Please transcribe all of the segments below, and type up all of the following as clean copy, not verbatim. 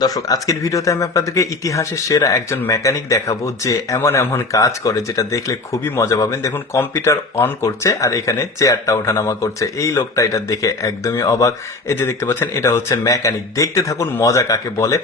দর্শক, আজকের ভিডিওতে আমি আপনাদেরকে ইতিহাসের সেরা একজন মেকানিক দেখাবো যে এমন এমন কাজ করে যেটা দেখলে খুবই মজা পাবেন। দেখুন, কম্পিউটার অন করছে আর এখানে চেয়ারটা ওঠানামা করছে। এই লোকটা এটা দেখে একদমই অবাক। এই যে দেখতে পাচ্ছেন, এটা হচ্ছে মেকানিক। দেখতে থাকুন মজা কাকে বলে।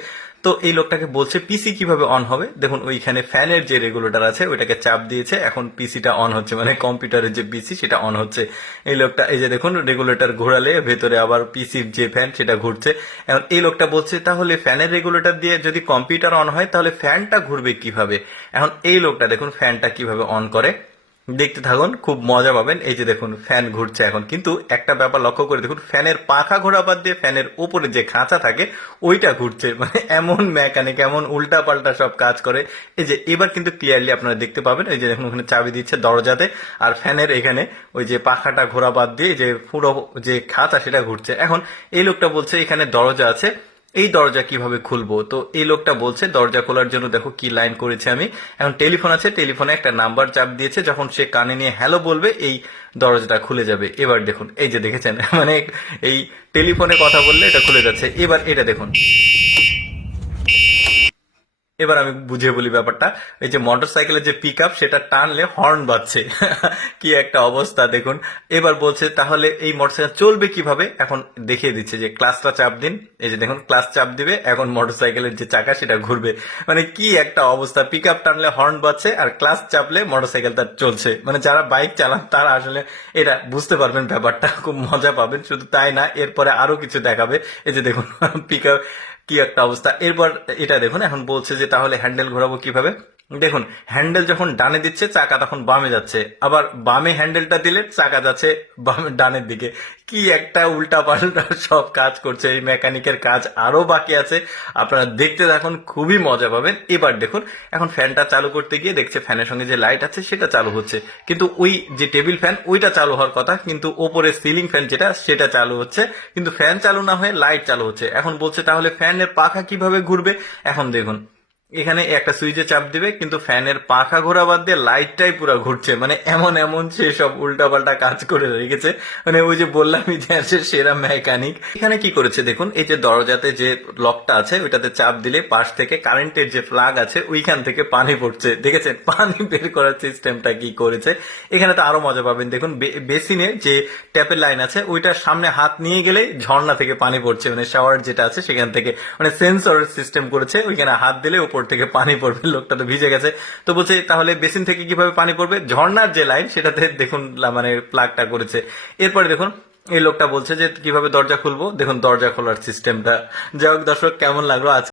তো এই লোকটাকে বলছে পিসি কিভাবে অন হবে। দেখুন, ওইখানে ফ্যানের যে রেগুলেটর আছে ওইটাকে চাপ দিয়েছে, এখন পিসিটা অন হচ্ছে, মানে কম্পিউটারের যে পিসি সেটা অন হচ্ছে। এই লোকটা, এই যে দেখুন, রেগুলেটর ঘোরালে ভেতরে আবার পিসির যে ফ্যান সেটা ঘুরছে। এখন এই লোকটা বলছে তাহলে ফ্যানের রেগুলেটর দিয়ে যদি কম্পিউটার অন হয় তাহলে ফ্যানটা ঘুরবে কিভাবে। এখন এই লোকটা দেখুন ফ্যানটা কিভাবে অন করে। দেখতে থাকুন, খুব মজা পাবেন। এই যে দেখুন ফ্যান ঘুরছে এখন, কিন্তু একটা ব্যাপার লক্ষ্য করে দেখুন, ফ্যানের পাখা ঘোরা বাদ দিয়ে ফ্যানের উপরে যে খাঁচা থাকে ওইটা ঘুরছে। মানে এমন মেকানিক, এমন উল্টা পাল্টা সব কাজ করে। এই যে এবার কিন্তু ক্লিয়ারলি আপনারা দেখতে পাবেন। এই যে দেখুন, ওখানে চাবি দিচ্ছে দরজাতে, আর ফ্যানের এখানে ওই যে পাখাটা ঘোরা বাদ দিয়ে যে পুরো যে খাঁচা সেটা ঘুরছে। এখন এই লোকটা বলছে এখানে দরজা আছে, এই দরজা কিভাবে খুলবো। তো এই লোকটা বলছে দরজা খোলার জন্য দেখো কি লাইন করেছে আমি। এখন টেলিফোন আছে, টেলিফোনে একটা নাম্বার চাপ দিয়েছে, যখন সে কানে নিয়ে হ্যালো বলবে এই দরজাটা খুলে যাবে। এবার দেখুন, এই যে দেখেছেন, মানে এই টেলিফোনে কথা বললে এটা খুলে যাচ্ছে। এবার এটা দেখুন, এবার আমি বুঝিয়ে বলি ব্যাপারটা। এই যে মোটর সাইকেলের যে পিক আপ সেটা টানলে হর্ন বাজছে। কি একটা অবস্থা দেখুন। এবার বলছে তাহলে এই মোটর সাইকেল চলবে কিভাবে। এখন দেখিয়ে দিচ্ছে যে ক্লাসটা চাপ দিন। এই যে দেখুন, ক্লাস চাপ দিবে, এখন মোটর সাইকেলের যে চাকা সেটা ঘুরবে। মানে কি একটা অবস্থা, পিক আপ টানলে হর্ন বাজছে আর ক্লাস চাপলে মোটর সাইকেল তার চলছে। মানে যারা বাইক চালান তারা আসলে এটা বুঝতে পারবেন, ব্যাপারটা খুব মজা পাবেন। শুধু তাই না, এরপরে আরো কিছু দেখাবে। এই যে দেখুন, পিক আপ, কি একটা অবস্থা। এরপর এটা দেখুন, এখন বলছে যে তাহলে হ্যান্ডেল ঘোরাবো কিভাবে। দেখুন, হ্যান্ডেল যখন ডানে দিচ্ছে চাকা তখন বামে যাচ্ছে, আবার বামে হ্যান্ডেলটা দিলে চাকা যাচ্ছে বামে ডানের দিকে। কি একটা উল্টা পাল্টা সব কাজ করছে এই মেকানিকের। কাজ আরো বাকি আছে, আপনারা দেখতে থাকুন, খুবই মজা পাবেন। এবার দেখুন, এখন ফ্যানটা চালু করতে গিয়ে দেখছে ফ্যানের সঙ্গে যে লাইট আছে সেটা চালু হচ্ছে, কিন্তু ওই যে টেবিল ফ্যান ওইটা চালু হওয়ার কথা, কিন্তু ওপরে সিলিং ফ্যান যেটা সেটা চালু হচ্ছে, কিন্তু ফ্যান চালু না হয়ে লাইট চালু হচ্ছে। এখন বলছে তাহলে ফ্যানের পাখা কিভাবে ঘুরবে। এখন দেখুন, এখানে একটা সুইচে চাপ দিবে, কিন্তু ফ্যানের পাখা ঘোরা বাদ দিয়ে লাইটটাই পুরো ঘুরছে। মানে এমন এমন সে সব উল্টাপাল্টা কাজ করে রেখেছে। মানে ওই যে বললাম ইতিহাসের সেরা মেকানিক। এখানে কি করেছে দেখুন, এই যে দরজাতে যে লকটা আছে ওইটাতে চাপ দিলে পাশ থেকে কারেন্টের যে প্লাগ আছে ওইখান থেকে পানি পড়ছে। দেখেছেন পানি বের করার সিস্টেমটা কি করেছে। এখানে তো আরো মজা পাবেন। দেখুন, বেসিনে যে ট্যাপের লাইন আছে ওইটার সামনে হাত নিয়ে গেলে ঝর্ণা থেকে পানি পড়ছে, মানে শাওয়ার যেটা আছে সেখান থেকে। মানে সেন্সর সিস্টেম করেছে, ওইখানে হাত দিলে উপর থেকে পানি পড়বে। লোকটা তো ভিজে গেছে। তো বলছে তাহলে বেসিন থেকে কিভাবে পানি পড়বে, ঝর্ণার যে লাইন সেটাতে দেখুন মানে প্লাগটা করেছে। এরপরে দেখুন, এই লোকটা বলছে যে কিভাবে দরজা খুলবো। দেখুন দরজা খোলার সিস্টেমটা। যাই হোক দর্শক, কেমন লাগলো আজ